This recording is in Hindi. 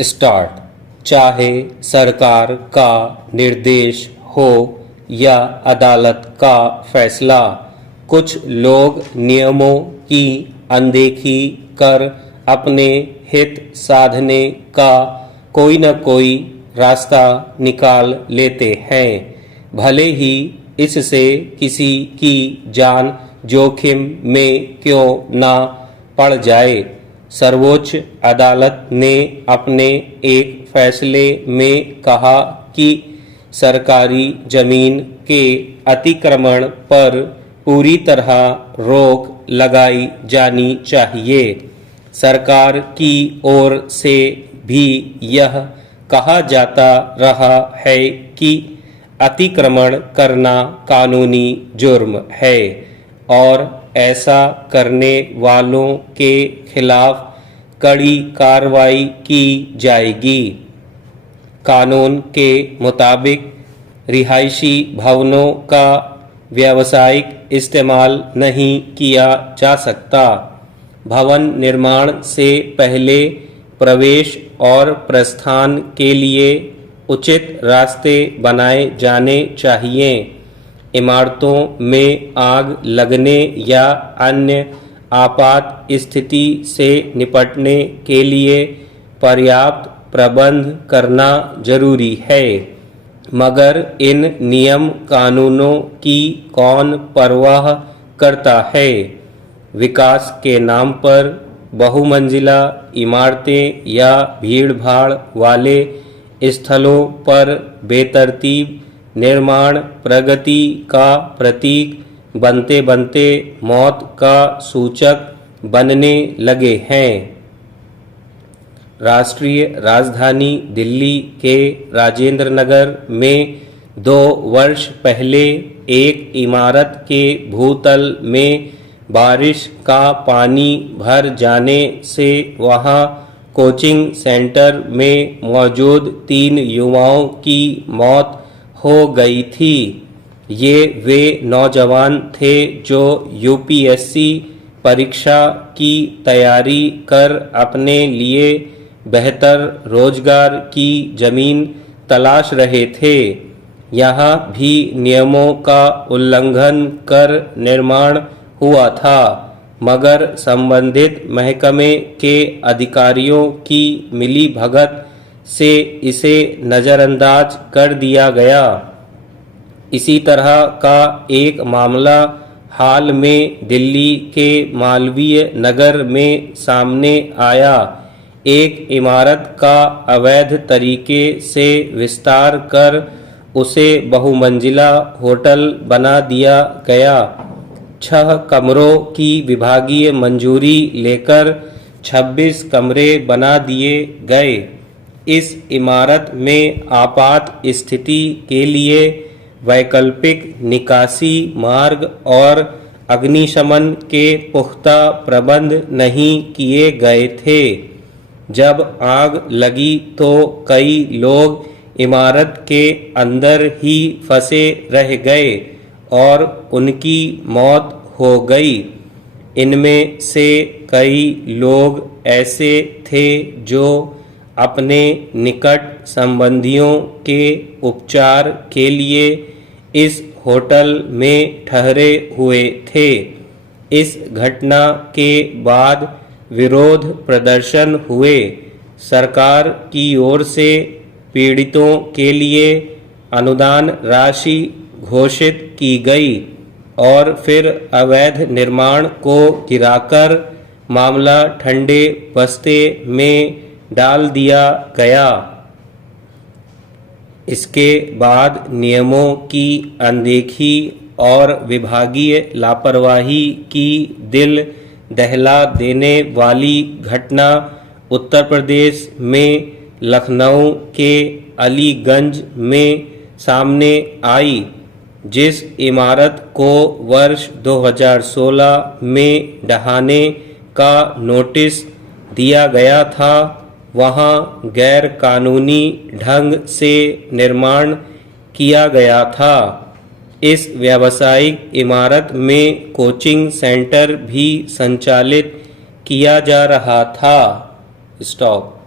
स्टार्ट। चाहे सरकार का निर्देश हो या अदालत का फैसला, कुछ लोग नियमों की अनदेखी कर अपने हित साधने का कोई न कोई रास्ता निकाल लेते हैं, भले ही इससे किसी की जान जोखिम में क्यों ना पड़ जाए। सर्वोच्च अदालत ने अपने एक फैसले में कहा कि सरकारी जमीन के अतिक्रमण पर पूरी तरह रोक लगाई जानी चाहिए। सरकार की ओर से भी यह कहा जाता रहा है कि अतिक्रमण करना कानूनी जुर्म है और ऐसा करने वालों के खिलाफ कड़ी कार्रवाई की जाएगी। कानून के मुताबिक रिहायशी भवनों का व्यावसायिक इस्तेमाल नहीं किया जा सकता। भवन निर्माण से पहले प्रवेश और प्रस्थान के लिए उचित रास्ते बनाए जाने चाहिए। इमारतों में आग लगने या अन्य आपात स्थिति से निपटने के लिए पर्याप्त प्रबंध करना जरूरी है, मगर इन नियम कानूनों की कौन परवाह करता है। विकास के नाम पर बहुमंजिला इमारतें या भीड़-भाड़ वाले स्थलों पर बेतरतीब निर्माण प्रगति का प्रतीक बनते बनते मौत का सूचक बनने लगे हैं। राष्ट्रीय राजधानी दिल्ली के राजेंद्र नगर में 2 वर्ष पहले एक इमारत के भूतल में बारिश का पानी भर जाने से वहां कोचिंग सेंटर में मौजूद 3 युवाओं की मौत हो गई थी। ये वे नौजवान थे जो यूपीएससी परीक्षा की तैयारी कर अपने लिए बेहतर रोजगार की जमीन तलाश रहे थे। यहाँ भी नियमों का उल्लंघन कर निर्माण हुआ था, मगर संबंधित महकमे के अधिकारियों की मिलीभगत से इसे नज़रअंदाज कर दिया गया। इसी तरह का एक मामला हाल में दिल्ली के मालवीय नगर में सामने आया। एक इमारत का अवैध तरीके से विस्तार कर उसे बहुमंजिला होटल बना दिया गया। 6 कमरों की विभागीय मंजूरी लेकर 26 कमरे बना दिए गए। इस इमारत में आपात स्थिति के लिए वैकल्पिक निकासी मार्ग और अग्निशमन के पुख्ता प्रबंध नहीं किए गए थे। जब आग लगी तो कई लोग इमारत के अंदर ही फंसे रह गए और उनकी मौत हो गई। इनमें से कई लोग ऐसे थे जो अपने निकट संबंधियों के उपचार के लिए इस होटल में ठहरे हुए थे। इस घटना के बाद विरोध प्रदर्शन हुए। सरकार की ओर से पीड़ितों के लिए अनुदान राशि घोषित की गई और फिर अवैध निर्माण को गिराकर मामला ठंडे बस्ते में डाल दिया गया। इसके बाद नियमों की अनदेखी और विभागीय लापरवाही की दिल दहला देने वाली घटना उत्तर प्रदेश में लखनऊ के अलीगंज में सामने आई। जिस इमारत को वर्ष 2016 में ढहाने का नोटिस दिया गया था, वहां गैर कानूनी ढंग से निर्माण किया गया था। इस व्यावसायिक इमारत में कोचिंग सेंटर भी संचालित किया जा रहा था। स्टॉप।